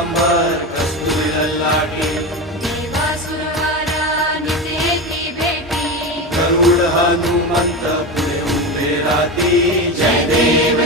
पितांबर कस्तुरी ललाटी देवासुरवारा नित्येती भेटी गरुड हनुमंत पुढे उभे राहती जय देव